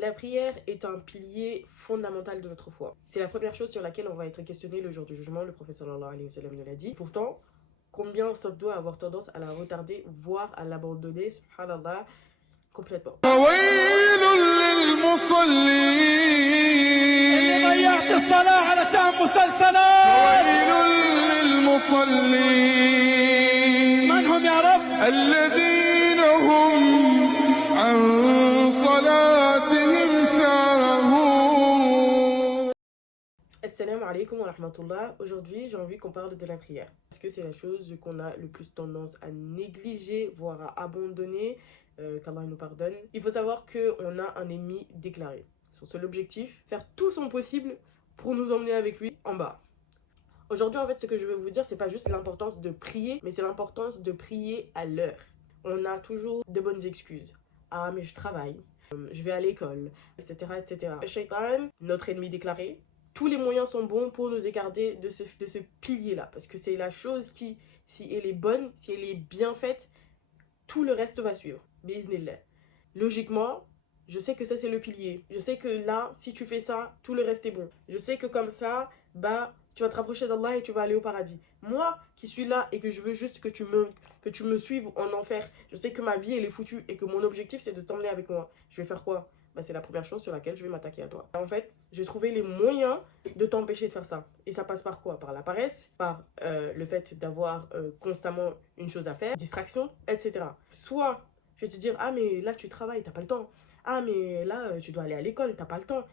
La prière est un pilier fondamental de notre foi. C'est la première chose sur laquelle on va être questionné le jour du jugement, le prophète sallallahu alayhi wa sallam nous l'a dit. Pourtant, combien ça doit avoir tendance à la retarder, voire à l'abandonner, subhanallah, complètement. Assalamu alaikum wa rahmatullah. Aujourd'hui, j'ai envie qu'on parle de la prière. Parce que c'est la chose qu'on a le plus tendance à négliger, voire à abandonner, qu'Allah nous pardonne. Il faut savoir qu'on a un ennemi déclaré. Son seul objectif, faire tout son possible pour nous emmener avec lui en bas. Aujourd'hui, en fait, ce que je veux vous dire, c'est pas juste l'importance de prier, mais c'est l'importance de prier à l'heure. On a toujours de bonnes excuses. Ah, mais je travaille, je vais à l'école, etc., etc. Le shaitan, notre ennemi déclaré, tous les moyens sont bons pour nous écarter de ce pilier-là. Parce que c'est la chose qui, si elle est bonne, si elle est bien faite, tout le reste va suivre. Bi'idhnillah. Logiquement, je sais que ça c'est le pilier. Je sais que là, si tu fais ça, tout le reste est bon. Je sais que comme ça, tu vas te rapprocher d'Allah et tu vas aller au paradis. Moi, qui suis là et que je veux juste que tu me suives en enfer, je sais que ma vie elle est foutue et que mon objectif c'est de t'emmener avec moi. Je vais faire quoi? C'est la première chose sur laquelle je vais m'attaquer à toi. En fait, j'ai trouvé les moyens de t'empêcher de faire ça. Et ça passe par quoi? Par la paresse, par le fait d'avoir constamment une chose à faire, distraction, etc. Soit, je vais te dire, ah mais là tu travailles, t'as pas le temps. Ah mais là tu dois aller à l'école, t'as pas le temps.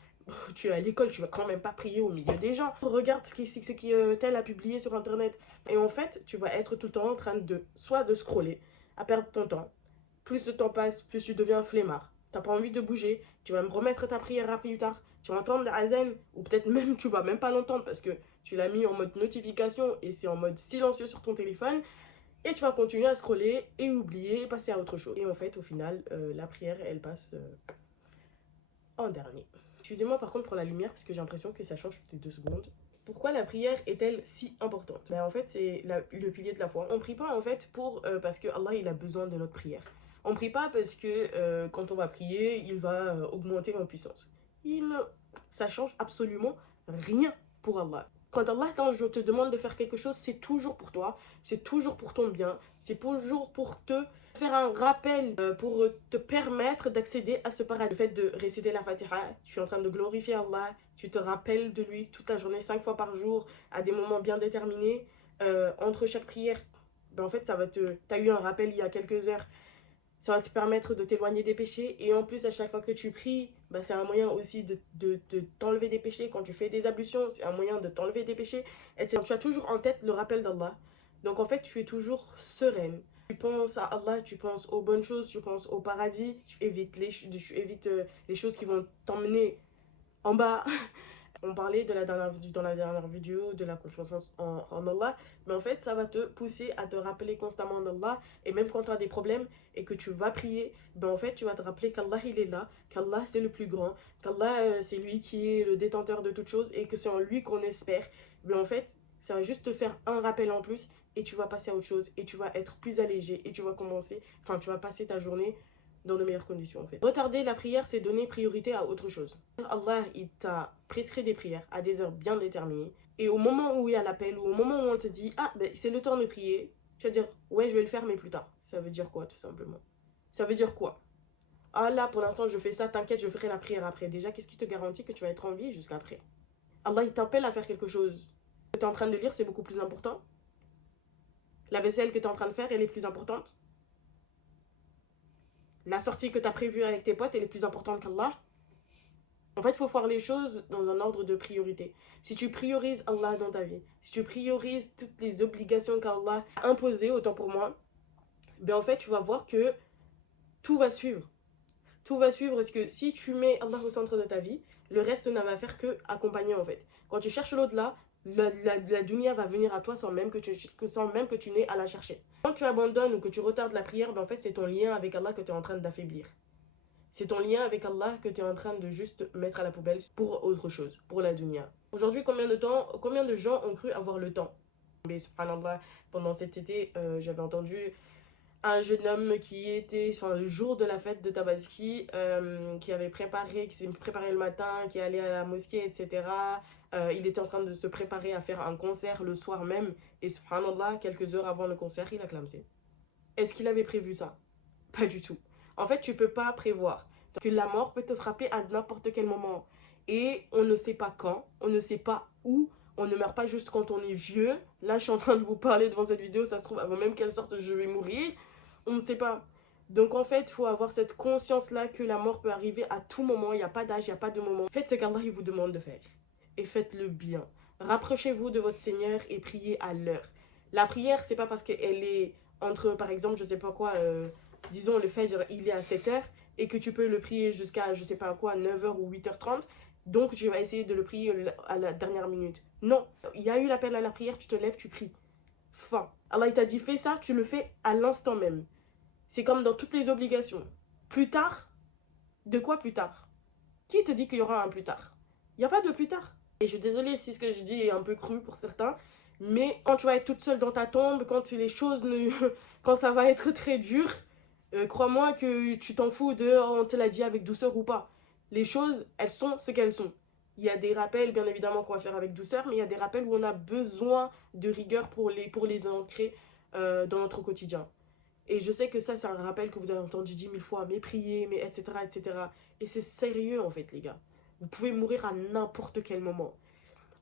Tu es à l'école, tu vas quand même pas prier au milieu des gens. Regarde ce que tel a publié sur internet. Et en fait, tu vas être tout le temps en train soit de scroller, à perdre ton temps. Plus le temps passe, plus tu deviens flemmard. T'as pas envie de bouger, tu vas me remettre ta prière à plus tard, tu vas entendre l'adhan, ou peut-être même tu vas même pas l'entendre parce que tu l'as mis en mode notification et c'est en mode silencieux sur ton téléphone, et tu vas continuer à scroller et oublier et passer à autre chose. Et en fait, au final, la prière, elle passe en dernier. Excusez-moi par contre pour la lumière parce que j'ai l'impression que ça change toutes les 2 secondes. Pourquoi la prière est-elle si importante? En fait, c'est le pilier de la foi. On prie pas en fait parce que Allah il a besoin de notre prière. On prie pas parce que quand on va prier, il va augmenter en puissance. Ça change absolument rien pour Allah. Quand Allah te demande de faire quelque chose, c'est toujours pour toi, c'est toujours pour ton bien, c'est toujours pour te faire un rappel, pour te permettre d'accéder à ce paradis. Le fait de réciter la Fatiha, tu es en train de glorifier Allah, tu te rappelles de lui toute la journée, 5 fois par jour, à des moments bien déterminés, entre chaque prière. En fait, t'as eu un rappel il y a quelques heures. Ça va te permettre de t'éloigner des péchés. Et en plus, à chaque fois que tu pries, c'est un moyen aussi de t'enlever des péchés. Quand tu fais des ablutions, c'est un moyen de t'enlever des péchés, etc. Tu as toujours en tête le rappel d'Allah. Donc en fait, tu es toujours sereine. Tu penses à Allah, tu penses aux bonnes choses, tu penses au paradis. Tu évites les choses qui vont t'emmener en bas. On parlait dans la dernière vidéo de la confiance en Allah, mais en fait ça va te pousser à te rappeler constamment d'Allah, et même quand tu as des problèmes et que tu vas prier, en fait tu vas te rappeler qu'Allah il est là, qu'Allah c'est le plus grand, qu'Allah c'est lui qui est le détenteur de toutes choses et que c'est en lui qu'on espère. En fait ça va juste te faire un rappel en plus et tu vas passer à autre chose et tu vas être plus allégé et tu vas passer ta journée dans de meilleures conditions en fait. Retarder la prière, c'est donner priorité à autre chose. Allah, il t'a prescrit des prières à des heures bien déterminées. Et au moment où il y a l'appel, ou au moment où on te dit, ah, c'est le temps de prier, tu vas dire, ouais, je vais le faire, mais plus tard. Ça veut dire quoi, tout simplement? Ça veut dire quoi? Ah là, pour l'instant, je fais ça, t'inquiète, je ferai la prière après. Déjà, qu'est-ce qui te garantit que tu vas être en vie jusqu'après? Allah, il t'appelle à faire quelque chose. Ce que tu es en train de lire, c'est beaucoup plus important. La vaisselle que tu es en train de faire, elle est plus importante. La sortie que tu as prévue avec tes potes, elle est plus importante qu'Allah. En fait, il faut voir les choses dans un ordre de priorité. Si tu priorises Allah dans ta vie, si tu priorises toutes les obligations qu'Allah a imposées, autant pour moi, en fait, tu vas voir que tout va suivre. Tout va suivre parce que si tu mets Allah au centre de ta vie, le reste ne va faire que accompagner en fait. Quand tu cherches l'au-delà, la dunya va venir à toi sans même que tu n'aies à la chercher. Quand tu abandonnes ou que tu retardes la prière, en fait, c'est ton lien avec Allah que tu es en train d'affaiblir. C'est ton lien avec Allah que tu es en train de juste mettre à la poubelle pour autre chose, pour la dunya. Aujourd'hui, combien de gens ont cru avoir le temps? Mais subhanallah, pendant cet été, j'avais entendu un jeune homme qui était, enfin le jour de la fête de Tabaski, qui avait préparé, qui s'est préparé le matin, qui allait à la mosquée, etc. Il était en train de se préparer à faire un concert le soir même, et subhanallah, quelques heures avant le concert, il a clamsé. Est-ce qu'il avait prévu ça? Pas du tout. En fait, tu peux pas prévoir que la mort peut te frapper à n'importe quel moment. Et on ne sait pas quand, on ne sait pas où, on ne meurt pas juste quand on est vieux. Là, je suis en train de vous parler devant cette vidéo, ça se trouve, avant même qu'elle sorte, je vais mourir. On ne sait pas. Donc en fait, il faut avoir cette conscience-là que la mort peut arriver à tout moment. Il n'y a pas d'âge, il n'y a pas de moment. Faites ce qu'Allah vous demande de faire. Et faites-le bien. Rapprochez-vous de votre Seigneur et priez à l'heure. La prière, c'est pas parce qu'elle est entre, par exemple, je sais pas quoi, disons le Fajr, il est à 7h et que tu peux le prier jusqu'à, je sais pas quoi, 9h ou 8h30. Donc tu vas essayer de le prier à la dernière minute. Non, il y a eu l'appel à la prière, tu te lèves, tu pries. Fin. Allah il t'a dit fais ça, tu le fais à l'instant même. C'est comme dans toutes les obligations. Plus tard, de quoi plus tard? Qui te dit qu'il y aura un plus tard? Il n'y a pas de plus tard. Et je suis désolée si ce que je dis est un peu cru pour certains, mais quand tu vas être toute seule dans ta tombe, quand les choses ne... quand ça va être très dur, crois-moi que tu t'en fous de oh, on te l'a dit avec douceur ou pas. Les choses, elles sont ce qu'elles sont. Il y a des rappels, bien évidemment, qu'on va faire avec douceur, mais il y a des rappels où on a besoin de rigueur pour les ancrer dans notre quotidien. Et je sais que ça, c'est un rappel que vous avez entendu 10 000 fois, mais prier, mais etc., etc. Et c'est sérieux, en fait, les gars. Vous pouvez mourir à n'importe quel moment.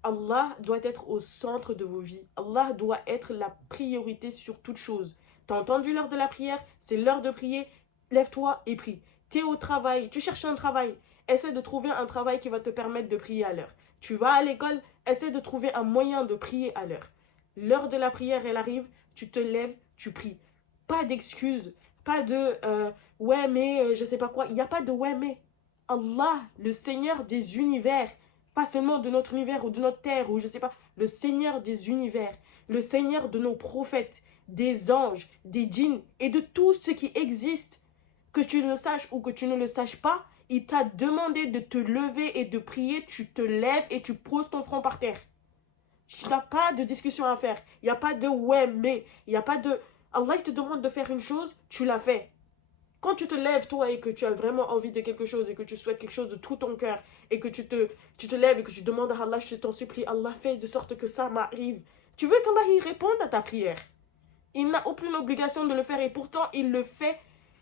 Allah doit être au centre de vos vies. Allah doit être la priorité sur toute chose. T'as entendu l'heure de la prière? C'est l'heure de prier. Lève-toi et prie. T'es au travail, tu cherches un travail. Essaie de trouver un travail qui va te permettre de prier à l'heure. Tu vas à l'école, essaie de trouver un moyen de prier à l'heure. L'heure de la prière, elle arrive, tu te lèves, tu pries. Pas d'excuses, pas de ouais mais je sais pas quoi. Il n'y a pas de ouais mais. Allah, le Seigneur des univers, pas seulement de notre univers ou de notre terre ou je sais pas, le Seigneur des univers, le Seigneur de nos prophètes, des anges, des djinns et de tout ce qui existe, que tu le saches ou que tu ne le saches pas, il t'a demandé de te lever et de prier, tu te lèves et tu poses ton front par terre. Il n'y a pas de discussion à faire, il n'y a pas de ouais mais, il n'y a pas de... Allah il te demande de faire une chose, tu l'as fait. Quand tu te lèves, toi, et que tu as vraiment envie de quelque chose, et que tu souhaites quelque chose de tout ton cœur, et que tu te lèves et que tu demandes à Allah, je t'en supplie, Allah fait de sorte que ça m'arrive. Tu veux qu'Allah y réponde à ta prière. Il n'a aucune obligation de le faire, et pourtant, il le fait,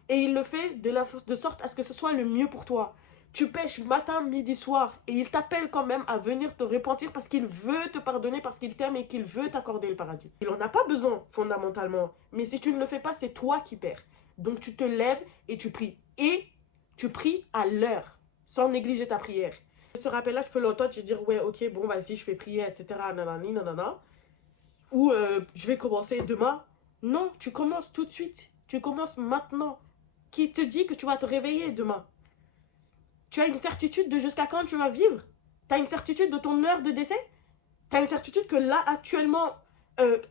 et il le fait de sorte à ce que ce soit le mieux pour toi. Tu pêches matin, midi, soir, et il t'appelle quand même à venir te repentir parce qu'il veut te pardonner, parce qu'il t'aime et qu'il veut t'accorder le paradis. Il n'en a pas besoin, fondamentalement. Mais si tu ne le fais pas, c'est toi qui perds. Donc tu te lèves et tu pries. Et tu pries à l'heure, sans négliger ta prière. Ce rappel-là, tu peux l'entendre, tu te dire, ouais, ok, bon, bah si je fais prier, etc., nanani, nanana. Ou je vais commencer demain. Non, tu commences tout de suite. Tu commences maintenant. Qui te dit que tu vas te réveiller demain? Tu as une certitude de jusqu'à quand tu vas vivre? Tu as une certitude de ton heure de décès? Tu as une certitude que là, actuellement,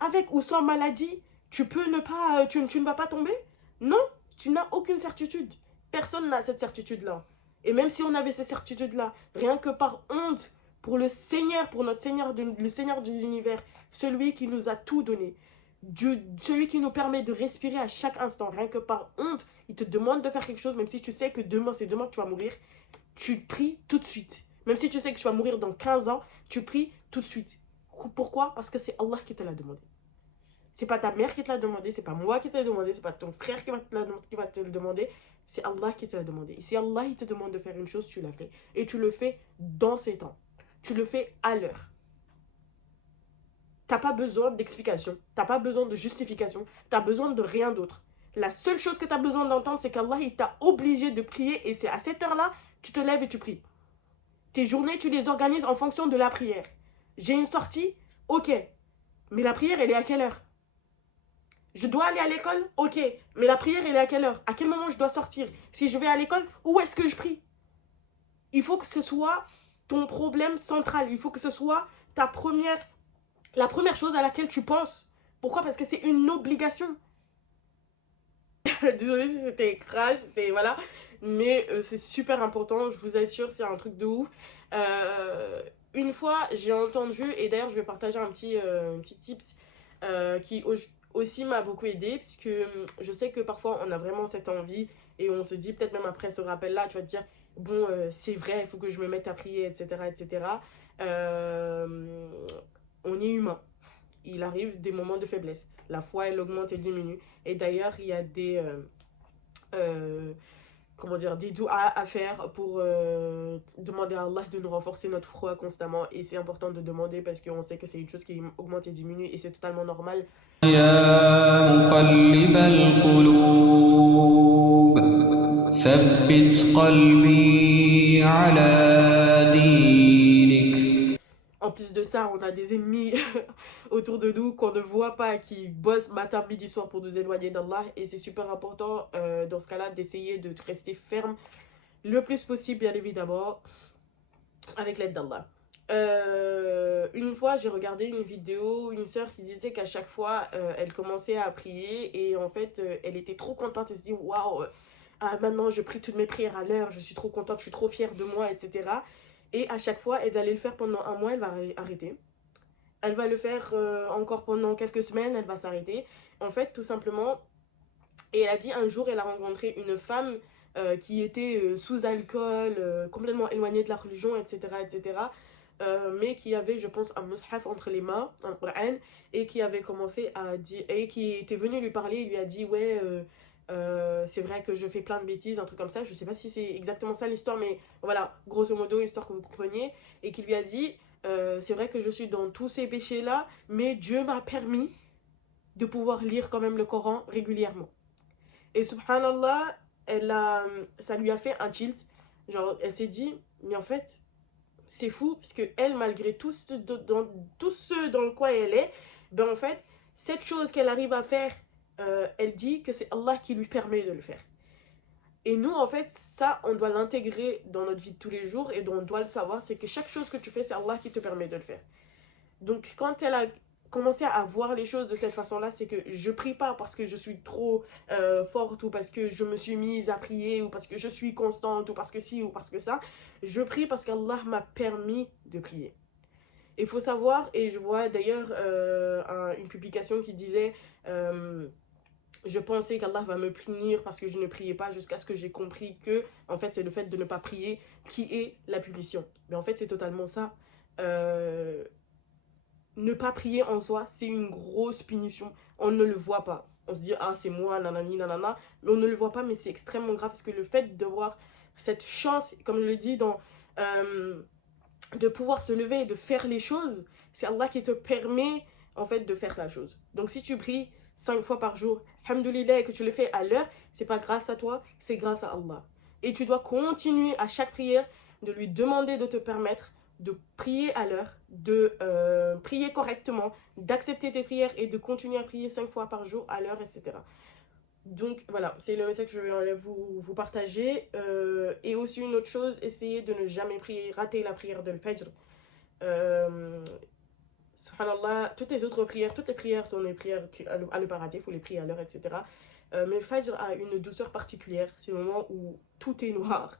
avec ou sans maladie, tu peux ne pas, tu ne vas pas tomber? Non, tu n'as aucune certitude. Personne n'a cette certitude-là. Et même si on avait ces certitudes-là, rien que par honte pour le Seigneur, pour notre Seigneur, le Seigneur des univers, celui qui nous a tout donné, celui qui nous permet de respirer à chaque instant, rien que par honte, il te demande de faire quelque chose, même si tu sais que demain, c'est demain que tu vas mourir, tu pries tout de suite. Même si tu sais que tu vas mourir dans 15 ans, tu pries tout de suite. Pourquoi? Parce que c'est Allah qui te l'a demandé. C'est pas ta mère qui te l'a demandé, c'est pas moi qui te l'a demandé, c'est pas ton frère qui va te le demander, c'est Allah qui te l'a demandé. Et si Allah il te demande de faire une chose, tu la fais. Et tu le fais dans ces temps. Tu le fais à l'heure. T'as pas besoin d'explication, t'as pas besoin de justification, t'as besoin de rien d'autre. La seule chose que t'as besoin d'entendre, c'est qu'Allah il t'a obligé de prier et c'est à cette heure-là, tu te lèves et tu pries. Tes journées, tu les organises en fonction de la prière. J'ai une sortie, ok. Mais la prière, elle est à quelle heure? Je dois aller à l'école? Ok. Mais la prière, elle est à quelle heure? À quel moment je dois sortir? Si je vais à l'école, où est-ce que je prie? Il faut que ce soit ton problème central. Il faut que ce soit la première chose à laquelle tu penses. Pourquoi? Parce que c'est une obligation. Désolée si c'était crash, c'était voilà. Mais c'est super important, je vous assure, c'est un truc de ouf. Une fois, j'ai entendu, et d'ailleurs je vais partager un petit tips qui aussi m'a beaucoup aidé, puisque je sais que parfois on a vraiment cette envie et on se dit, peut-être même après ce rappel-là, tu vas te dire, bon, c'est vrai, il faut que je me mette à prier, etc. etc. Euh, on est humain. Il arrive des moments de faiblesse. La foi, elle augmente et diminue. Et d'ailleurs, il y a euh, comment dire, des doigts à faire pour demander à Allah de nous renforcer notre foi constamment. Et c'est important de demander parce qu'on sait que c'est une chose qui augmente et diminue et c'est totalement normal. يا مقلب القلوب ثبت قلبي على دينك. En plus de ça, on a des ennemis autour de nous qu'on ne voit pas, qui bossent matin, midi, soir pour nous éloigner d'Allah. Et c'est super important dans ce cas-là d'essayer de rester ferme le plus possible, bien évidemment, avec l'aide d'Allah. Une fois, j'ai regardé une vidéo, une sœur qui disait qu'à chaque fois, elle commençait à prier et en fait, elle était trop contente. Elle se dit, waouh, maintenant je prie toutes mes prières à l'heure, je suis trop contente, je suis trop fière de moi, etc. Et à chaque fois, elle allait le faire pendant un mois, elle va arrêter. Elle va le faire encore pendant quelques semaines, elle va s'arrêter. En fait, tout simplement, et elle a dit un jour, elle a rencontré une femme qui était sous alcool, complètement éloignée de la religion, etc. etc. Mais qui avait, je pense, un mushaf entre les mains, un Coran, et qui avait commencé à dire, et qui était venu lui parler, il lui a dit, ouais, c'est vrai que je fais plein de bêtises, un truc comme ça, je sais pas si c'est exactement ça l'histoire, mais voilà, grosso modo, histoire que vous compreniez, et qui lui a dit, c'est vrai que je suis dans tous ces péchés-là, mais Dieu m'a permis de pouvoir lire quand même le Coran régulièrement. Et subhanallah, ça lui a fait un tilt. Genre, elle s'est dit, mais en fait, c'est fou, parce que elle, malgré tout ce dans le quoi elle est, ben en fait, cette chose qu'elle arrive à faire, elle dit que c'est Allah qui lui permet de le faire. Et nous, en fait, ça, on doit l'intégrer dans notre vie de tous les jours et on doit le savoir, c'est que chaque chose que tu fais, c'est Allah qui te permet de le faire. Donc, quand elle a commencé à voir les choses de cette façon-là, c'est que je prie pas parce que je suis trop forte ou parce que je me suis mise à prier ou parce que je suis constante ou parce que ci ou parce que ça. Je prie parce qu'Allah m'a permis de prier. Il faut savoir, et je vois d'ailleurs une publication qui disait je pensais qu'Allah va me punir parce que je ne priais pas jusqu'à ce que j'ai compris que en fait c'est le fait de ne pas prier qui est la punition. Mais en fait c'est totalement ça. Euh, Ne pas prier en soi, c'est une grosse punition. On ne le voit pas. On se dit, ah, c'est moi, nanani, nanana. Mais on ne le voit pas, mais c'est extrêmement grave parce que le fait de voir cette chance, comme je l'ai dit, euh, de pouvoir se lever et de faire les choses, c'est Allah qui te permet, en fait, de faire la chose. Donc, si tu pries 5 fois par jour, alhamdoulilah, et que tu le fais à l'heure, c'est pas grâce à toi, c'est grâce à Allah. Et tu dois continuer à chaque prière de lui demander de te permettre de prier à l'heure, de prier correctement, d'accepter tes prières et de continuer à prier 5 fois par jour à l'heure, etc. Donc voilà, c'est le message que je vais vous partager. Et aussi une autre chose, essayez de ne jamais prier, rater la prière de l'Fajr. Subhanallah, toutes les prières sont des prières à ne pas rater, il faut les prier à l'heure, etc. Mais le Fajr a une douceur particulière, c'est le moment où tout est noir.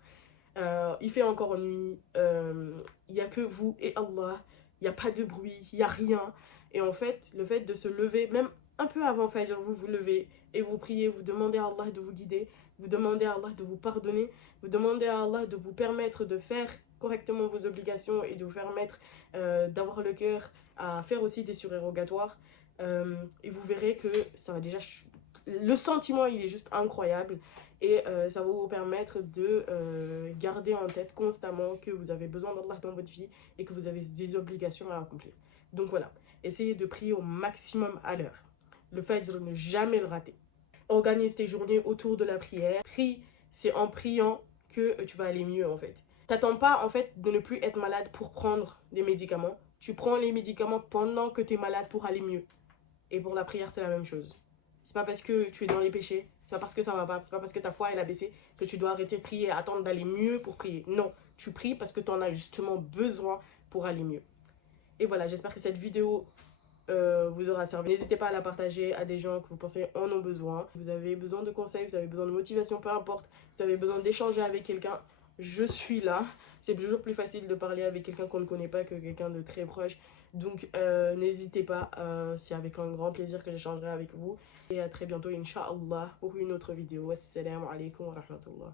Il fait encore nuit, il n'y a que vous et Allah, il n'y a pas de bruit, il n'y a rien. Et en fait, le fait de se lever, même un peu avant Fajr, vous vous levez et vous priez, vous demandez à Allah de vous guider, vous demandez à Allah de vous pardonner, vous demandez à Allah de vous permettre de faire correctement vos obligations et de vous permettre d'avoir le cœur à faire aussi des surérogatoires. Et vous verrez que ça va déjà... Le sentiment, il est juste incroyable. Et ça va vous permettre de garder en tête constamment que vous avez besoin d'Allah dans votre vie et que vous avez des obligations à accomplir. Donc voilà, essayez de prier au maximum à l'heure. Le Fajr, ne jamais le rater. Organise tes journées autour de la prière. Prie, c'est en priant que tu vas aller mieux en fait. T'attends pas en fait de ne plus être malade pour prendre des médicaments. Tu prends les médicaments pendant que tu es malade pour aller mieux. Et pour la prière, c'est la même chose. C'est pas parce que tu es dans les péchés, c'est pas parce que ça va pas, c'est pas parce que ta foi elle a baissé que tu dois arrêter de prier et attendre d'aller mieux pour prier. Non, tu pries parce que tu en as justement besoin pour aller mieux. Et voilà, j'espère que cette vidéo vous aura servi. N'hésitez pas à la partager à des gens que vous pensez en ont besoin. Vous avez besoin de conseils, vous avez besoin de motivation, peu importe. Vous avez besoin d'échanger avec quelqu'un. je suis là. C'est toujours plus facile de parler avec quelqu'un qu'on ne connaît pas que quelqu'un de très proche. Donc n'hésitez pas, c'est avec un grand plaisir que j'échangerai avec vous. Et à très bientôt, Inch'Allah, pour une autre vidéo. Wassalamu alaikum wa rahmatullah.